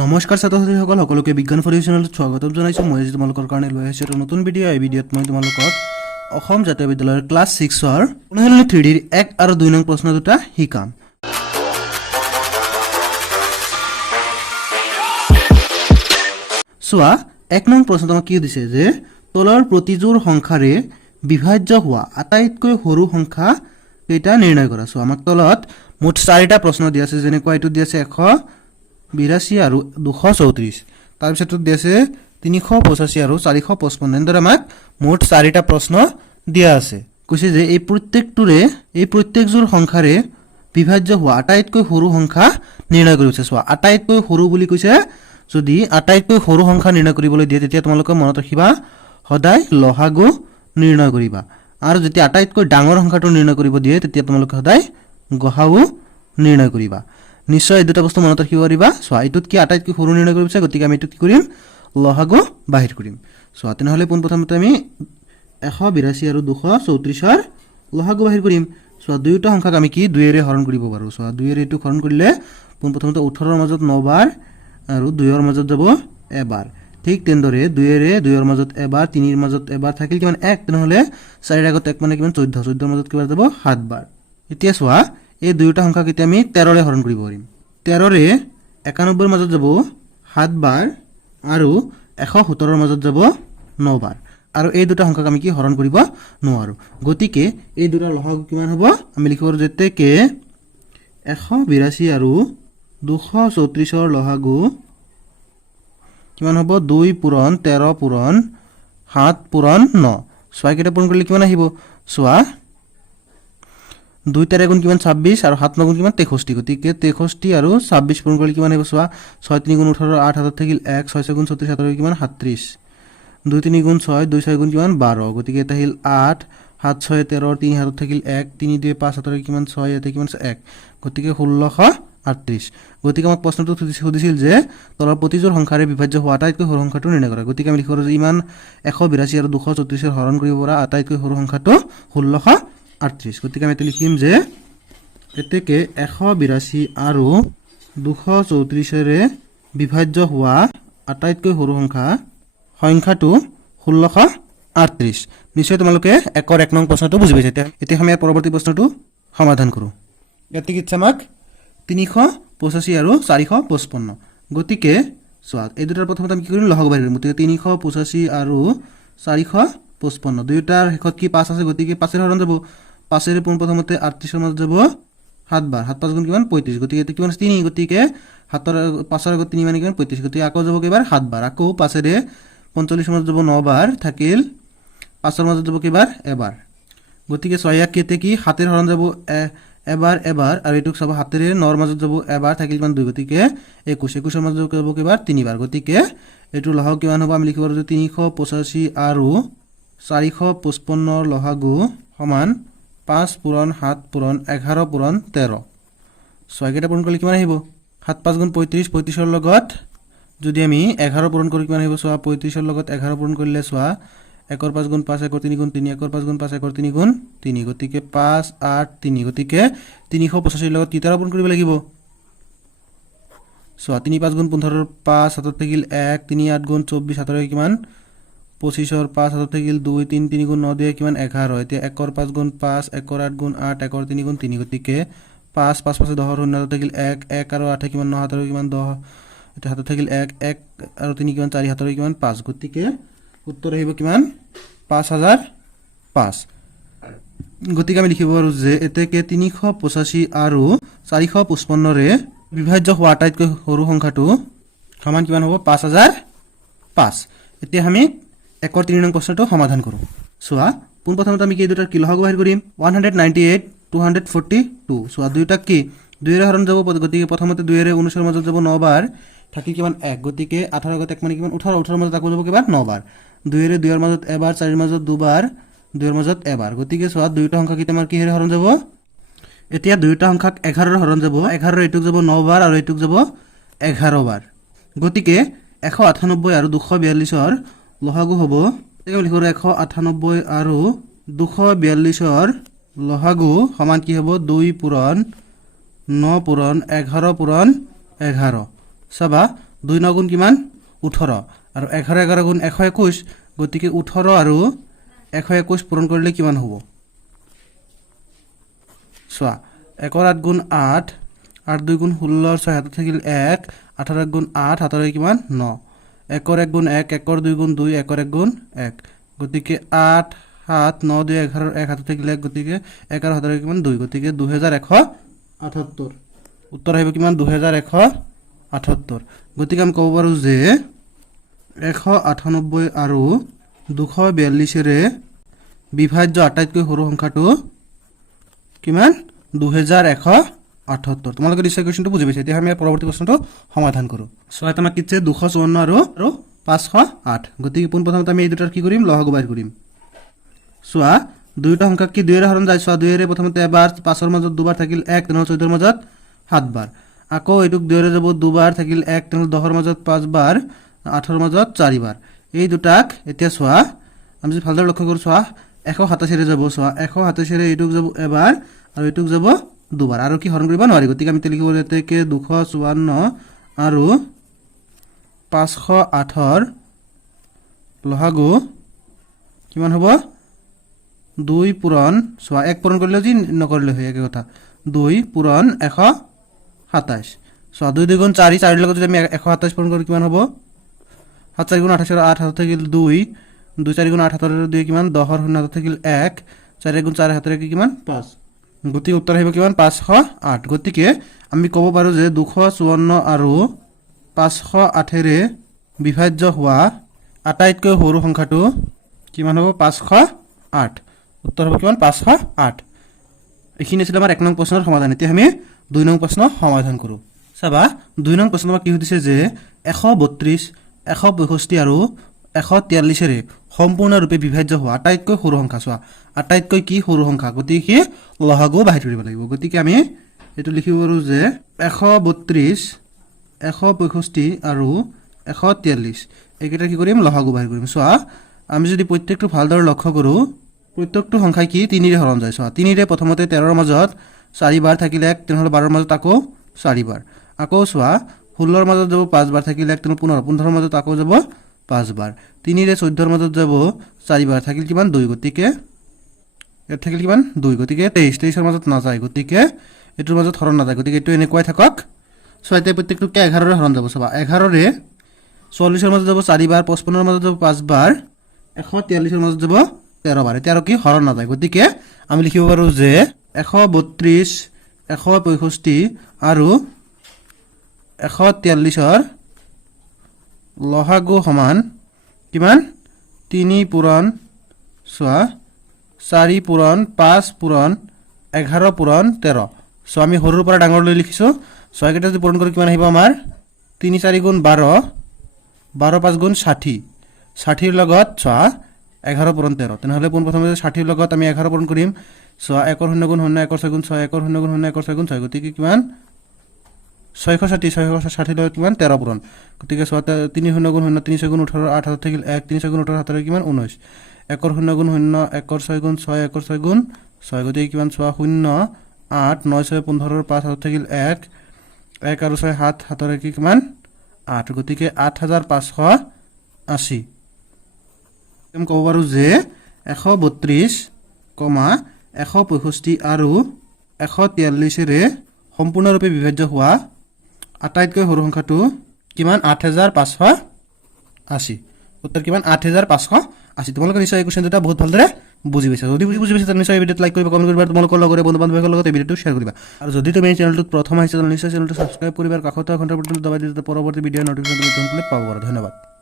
নমস্কাৰ ছাত্ৰ ছাত্ৰীসকল সকলোকে বিজ্ঞান ফৰ ইউ চেনেলত স্বাগতম জনাইছোঁ। মই আজি তোমালোকৰ কাৰণে লৈ আহিছোঁ এটা নতুন ভিডিঅ'। এই ভিডিঅ'ত মই তোমালোকক অসম জাতীয় বিদ্যালয়ৰ ক্লাছ 6ৰ অনুশীলনী 3Dৰ 1 আৰু 2 নং প্ৰশ্ন দুটা শিকাম। চোৱা 1 নং প্ৰশ্নটো আমাক কি দিছে যে তলৰ প্ৰতিযোৰ সংখ্যাৰে বিভাজ্য হোৱা আটাইতকৈ সৰু সংখ্যা কেইটা নিৰ্ণয় কৰা। চোৱা আমাক তলত মুঠ 4টা প্ৰশ্ন দিয়া আছে, যেনেকৈ এইটো দিয়া আছে 182 আৰু 234, তাৰপিছত দিয়া আছে 385 আৰু 455। এনেদৰে আমাক মুঠ 4টা প্ৰশ্ন দিয়া আছে। কৈছে যে এই প্ৰত্যেকযোৰ সংখ্যাৰে বিভাজ্য হোৱা আটাইতকৈ সৰু সংখ্যা নিৰ্ণয় কৰিছে। চোৱা আটাইতকৈ সৰু বুলি কৈছে, যদি আটাইতকৈ সৰু সংখ্যা নিৰ্ণয় কৰিবলৈ দিয়ে তেতিয়া তোমালোকে মনত ৰাখিবা সদায় লসাগু নিৰ্ণয় কৰিবা, আৰু যেতিয়া আটাইতকৈ ডাঙৰ সংখ্যাটো নিৰ্ণয় কৰিব দিয়ে তেতিয়া তোমালোকে সদায় গসাগু নিৰ্ণয় কৰিবা। নিশ্চয় এই দুটা বস্তু মনত ৰাখিব পাৰিবা। চোৱা এইটোত কি আটাইতকৈ সৰু নিৰ্ণয় কৰিছে, গতিকে আমি এইটোত কি কৰিম, লসাগু বাহিৰ কৰিম। চোৱা তেনেহ'লে পোনপ্ৰথমতে আমি 182 আৰু 234ৰ লসাগু বাহিৰ কৰিম। চোৱা দুয়োটা সংখ্যাক আমি কি 2ৰে হৰণ কৰিব পাৰোঁ। চোৱা 2ৰে এইটো হৰণ কৰিলে পোনপ্ৰথমতে 18ৰ মাজত 9 বাৰ আৰু 2ৰ মাজত যাব এবাৰ। ঠিক তেনেদৰে 2ৰে 2ৰ মাজত এবাৰ, 3ৰ মাজত এবাৰ থাকিল কিমান 1, তেনেহ'লে 4ৰ আগত 1 মানে কিমান 14, 14ৰ মাজত কিমান যাব 7 বাৰ। এতিয়া চোৱা এই দুয়োটা সংখ্যাক এতিয়া আমি 13ৰে হৰণ কৰিব পাৰিম। 13ৰে 91ৰ মাজত যাব 7 বাৰ আৰু 117ৰ মাজত যাব 9 বাৰ, আৰু এই দুটা সংখ্যাক আমি কি হৰণ কৰিব নোৱাৰোঁ। গতিকে এই দুটাৰ লসাগু কিমান হ'ব, আমি লিখিব পাৰোঁ যেতেকে 182 আৰু 234ৰ লসাগু কিমান হ'ব 2 পূৰণ 13 পূৰণ 7 পূৰণ 9। চোৱা কেইটা পূৰণ কৰিলে কিমান আহিব, চোৱা 2 13 গুণ কিমান 26 আৰু 7 9 গুণ কিমান 63, গতিকে 63 আৰু 26 পূৰণ কৰিলে কিমান আহিব। চোৱা 6 3 গুণ 18, 8 হাতত থাকিল 1, 6 6 গুণ 34, 7 কিমান 37, 2 3 গুণ 6, 2 6 গুণ কিমান 12, গতিকে এটা আহিল 8, 7 6 13, 3 হাতত থাকিল 1, 3 2 5 7 কিমান 6, ইয়াতে কিমান 1, গতিকে 1638। গতিকে আমাক প্ৰশ্নটো সুধিছিল যে তলৰ প্ৰতিযোৰ সংখ্যাৰে বিভাজ্য হোৱা আটাইতকৈ সৰু সংখ্যাটো নিৰ্ণয় কৰা। গতিকে আমি লিখিব পাৰোঁ যে ইমান 182 আৰু 234ৰ হৰণ কৰিব পৰা আটাইতকৈ সৰু সংখ্যাটো 1638। গতিকে আমি এতিয়া লিখিম যে এতেকে 182 আৰু 234ৰে বিভাজ্য হোৱা আটাইতকৈ সৰু সংখ্যাটো 1638। নিশ্চয় তোমালোকে 1 নং প্ৰশ্নটো বুজি পাইছা। এতিয়া আমি পৰৱৰ্তী প্ৰশ্নটো সমাধান কৰোঁ। ইয়াত কি দিছে আমাক 385 আৰু 455। গতিকে চোৱা এই দুটাৰ প্ৰথমতে আমি কি কৰিম, লসাগু বাহিৰ কৰিম। গতিকে 385 আৰু 455 দুয়োটাৰ শেষত কি 5 আছে, গতিকে 5ৰে হৰণ যাব। 5ৰে পোনপ্ৰথমতে 38ৰ মাজত যাব 7 বাৰ, 7 5 গুণ কিমান 35, গতিকে এইটো কিমান 3, গতিকে 5ৰ আগত 3 মানে কিমান 35, গতিকে আকৌ যাব কেইবাৰ 7 বাৰ, আকৌ 5ৰে 45ৰ মাজত যাব 9 বাৰ, থাকিল 5ৰ মাজত যাব কেইবাৰ এবাৰ, গতিকে 6 ইয়াক কেতে কি 7ৰ হৰণ যাব এবাৰ এবাৰ, আৰু এইটোক চাব 7ৰে 9ৰ মাজত যাব এবাৰ, থাকিল কিমান 2, গতিকে 21, 21ৰ মাজত যাব কেইবাৰ 3 বাৰ, গতিকে এইটোৰ লসাগু কিমান হ'ব, আমি লিখিব পাৰোঁ যে 385 আৰু 455ৰ লসাগু সমান 5 পূৰণ 7 পূৰণ 11 পূৰণ 13। 6 কেইটা পূৰণ কৰিলে কিমান আহিব, 7 5 গুণ 35, 35ৰ লগত যদি আমি 11 পূৰণ কৰি কিমান আহিব, চোৱা 35ৰ লগত 11 পূৰণ কৰিলে চোৱা 1ৰ 5 গুণ 5, 1ৰ 3 গুণ 3, 1ৰ 5 গুণ 5, 1ৰ 3 গুণ 3, গতিকে 5 8 3, গতিকে 385ৰ লগত 3 পূৰণ কৰিব লাগিব। চোৱা 3 5 গুণ 15ৰ 5 হাতত থাকিল 1, 3 8 গুণ 24, 7ৰ কিমান 25ৰ 5 হাতত থাকিল 2, 3 3 গুণ 9 দিয়ে কিমান 11, এতিয়া 1ৰ 5 গুণ 5, 1ৰ 8 গুণ 8, 1ৰ 3 গুণ 3, গতিকে 5 5 5 10ৰ 0 হাতত থাকিল 1, 1 আৰু 8 কিমান 9, 7ৰ কিমান 10, এতিয়া হাতত থাকিল 1 1 আৰু 3 কিমান 4, হাতৰ কিমান 5, গতিকে উত্তৰ আহিব কিমান 5005। গতিকে আমি লিখিব পাৰোঁ যে এতেকে 385 আৰু 455ৰে বিভাজ্য হোৱা আটাইতকৈ সৰু সংখ্যাটো সমান কিমান হ'ব 5005। এতিয়া আমি 1ৰ 3 নং প্ৰশ্নটো সমাধান কৰোঁ। চোৱা পোনপ্ৰথমতে আমি কি দুটাৰ কি লসাগু বাহিৰ কৰিম, 198 242। চোৱা দুয়োটাক কি 2ৰে হৰণ যাব, গতিকে প্ৰথমতে 2ৰে 19ৰ মাজত যাব 9 বাৰ, থাকিল কিমান 1, গতিকে 18ৰ আগত 1 মানে কিমান 18, 18ৰ মাজত আকৌ যাব কিমান 9 বাৰ, 2ৰে 2ৰ মাজত এবাৰ, 4ৰ মাজত দুবাৰ, 2ৰ মাজত এবাৰ, গতিকে চোৱা দুয়োটা সংখ্যা কেইটা আমাৰ কিহেৰে হৰণ যাব, এতিয়া দুয়োটা সংখ্যাক 11ৰ হৰণ যাব। 11ৰ এইটোক যাব 9 বাৰ আৰু এইটোক যাব 11 বাৰ, গতিকে 198 আৰু 242ৰ লসাগু হ'ব, লিখোঁ 198 আৰু 242ৰ লসাগু সমান কি হ'ব 2 পূৰণ 9 পূৰণ 11 পূৰণ 11। চাবা 2 9 গুণ কিমান 18 আৰু 11 11 গুণ 121 গতিকে 18 আৰু 121 পূৰণ কৰিলে কিমান হ'ব চোৱা 1 8 গুণ 8 8 2 গুণ 16 6 হাতত থাকিল 1 18 গুণ 8 হাতৰে কিমান 9 1 1 গুণ 1 1 2 গুণ 2 1 1 গুণ 1 গতিকে 8 7 9 2 11 1 হাতত থাকিল 1 গতিকে 11 হাতৰে কিমান 2 গতিকে 2178 উত্তৰ আহিব কিমান 2178 গতিকে আমি ক'ব পাৰো যে 198 আৰু 242 ৰে বিভাজ্য আটাইতকৈ সৰু সংখ্যাটো কিমান 2178 তোমালোকে নিশ্চয় কোৱেশ্চনটো বুজি পাইছা এতিয়া আমি পৰৱৰ্তী প্ৰশ্নটো সমাধান কৰো সো এটা আমাক কিছে 254 আৰু 508 গতিকে পোনপ্ৰথমতে আমি এই দুটাৰ কি কৰিম লহগু বাহিৰ কৰিম সোৱা দুইটা সংখ্যা কি 2 ৰে হৰণ যায় সোৱা 2 ৰে প্ৰথমতে এবাৰ 5 ৰ মাজত দুবাৰ থাকিল 1 তেনে 14 ৰ মাজত 7 বাৰ আকৌ এটুক 2 ৰে যাব দুবাৰ থাকিল 1 তেনে 10 ৰ মাজত 5 বাৰ 8 ৰ মাজত 4 বাৰ এই দুটাক এতিয়া সোৱা আমি যদি ভালদৰে লক্ষ্য কৰো সোৱা 187 ৰে যাব সোৱা 187 ৰে এটুক যাব এবাৰ আৰু এটুক যাব দুবাৰ আৰু কি হৰণ কৰিব নোৱাৰি গতিকে আমি লিখিব লেতে কে 254 আৰু 508 ৰ লহাগু কিমান হ'ব 2 পূৰণ সোৱা 1 পূৰণ কৰিলে যি নকৰিলে হয় একে কথা 2 পূৰণ 127 সোৱা 2 2 গুণ 4 4 লগত যদি আমি 127 পূৰণ কৰো কিমান হ'ব 7 4 গুণ 28 8 হাতত থাকিল 2 2 4 গুণ 8 হাতত 2 কিমান 10 ৰ হাতত থাকিল 1 4 গুণ 4 হাতত কিমান 5 গতিকে উত্তৰ আহিব কিমান 508 গতিকে আমি ক'ব পাৰো যে 254 আৰু 508 ৰে বিভাজ্য হোৱা আটাইতকৈ সৰু সংখ্যাটো কিমান হ'ব 508 উত্তৰ হ'ব কিমান 508 এইখিনি আছিল আমাৰ 1 নং প্ৰশ্নৰ সমাধান এতিয়া আমি 2 নং প্ৰশ্ন সমাধান কৰো চাবা 2 নং প্ৰশ্ন কি হৈছে যে 132 165 আৰু 143 ৰে সম্পূৰ্ণৰূপে বিভাজ্য হোৱা আটাইতকৈ সৰু সংখ্যা চোৱা আটাইতকৈ কি সৰু সংখ্যা গতিকে লহগু বাহিৰ কৰিব লাগিব গতিকে আমি এটো লিখিব পাৰো যে 132 165 আৰু 143 এইকেইটা কি কৰিম লহগু বাহিৰ কৰিম চোৱা আমি যদি প্ৰত্যেকটো ভালদৰে লক্ষ্য কৰো প্ৰত্যেকটো সংখ্যা কি 3 ৰে হৰণ যায় চোৱা 3 ৰে প্ৰথমতে 13 ৰ মাজত 4 বাৰ থাকিল 1 তেনেহলে 12 ৰ মাজত আকৌ 4 বাৰ আকৌ চোৱা 16 ৰ মাজত যাব 5 বাৰ থাকিল 1 তেনেহলে 15 ৰ মাজত আকৌ যাব 5 বাৰ 3 ৰে 14 ৰ মাজত যাব 4 বাৰ থাকিল কিমান 2 গতিকে এত থাকিল কিমান 2 গতিকে 23 ৰ মাজত না যায় গতিকে এটোৰ মাজত হৰণ না যায় গতিকে এটো এনেকৈ থাকক ছয়তে প্ৰত্যেকটো কে 11 ৰে হৰণ যাব চাবা 11 ৰে 40 ৰ মাজত যাব 4 বাৰ 55 ৰ মাজত যাব 5 বাৰ 143 ৰ মাজত যাব 13 বাৰ এতিয়া আৰু কি হৰণ না যায় গতিকে আমি লিখিব পাৰো যে 132 165 আৰু 143 ৰ লহাগু সমান কিমান 3 পূৰণ সোৱা 4 পূৰণ 5 পূৰণ 11 পূৰণ 13 সো আমি হৰুৰ পৰা ডাঙৰ লৈ লিখিছো সো এটা যদি পূৰণ কৰি কিমান আহিব আমাৰ 3 4 গুণ 12 12 5 গুণ 60 60 ৰ লগত সোৱা 11 পূৰণ 13 তেনেহলে পোন প্ৰথমে 60 ৰ লগত আমি 11 পূৰণ কৰিম সোৱা 1 ৰ 0 গুণ 0 1 ৰ 6 গুণ 6 1 ৰ 0 গুণ 0 1 ৰ 6 গুণ 6 গতিকে কিমান 660 লৈ কিমান 13 পূৰণ গতিকে সোৱা 3 0 গুণ 0 3 6 গুণ 18 8 হাতত থাকিল 1 3 6 গুণ 18 হাতত কিমান 19 1 ৰ 0 গুণ 0 1 ৰ 6 গুণ 6 1 ৰ 6 গুণ 6 গতিকে কিমান সোৱা 0 8 9 6 15 ৰ 5 হাতত থাকিল 1 1 আৰু 6 7 হাতত কিমান 8 গতিকে 8580 আমি ক'ব পাৰো যে 132, 165 আৰু 143 ৰে সম্পূৰ্ণৰূপে বিভাজ্য হোৱা আটাইতকৈ সৰু সংখ্যাটো কিমান 8580 উত্তৰ কিমান 8580 তোমালোকে নিশ্চয় এই কোৱেশ্চনটা বহুত ভালদৰে বুজি পাইছা যদি বুজি পাইছা তেনে নিশ্চয় ভিডিঅ'টো লাইক কৰিবা কমেন্ট কৰিবা তোমালোকৰ লগৰে বন্ধু-বান্ধৱীৰ লগত এই ভিডিঅ'টো শ্বেয়াৰ কৰিবা আৰু যদি তুমি এই চেনেলটোত প্ৰথম আহিছা তেনে নিশ্চয় চেনেলটো সাবস্ক্ৰাইব কৰিবা আৰু কাষতে ঘণ্টাৰ বাটনটো দবাই দিলে পৰৱৰ্তী ভিডিঅ'ৰ নটিফিকেশ্যন তুমি পাব ধন্যবাদ।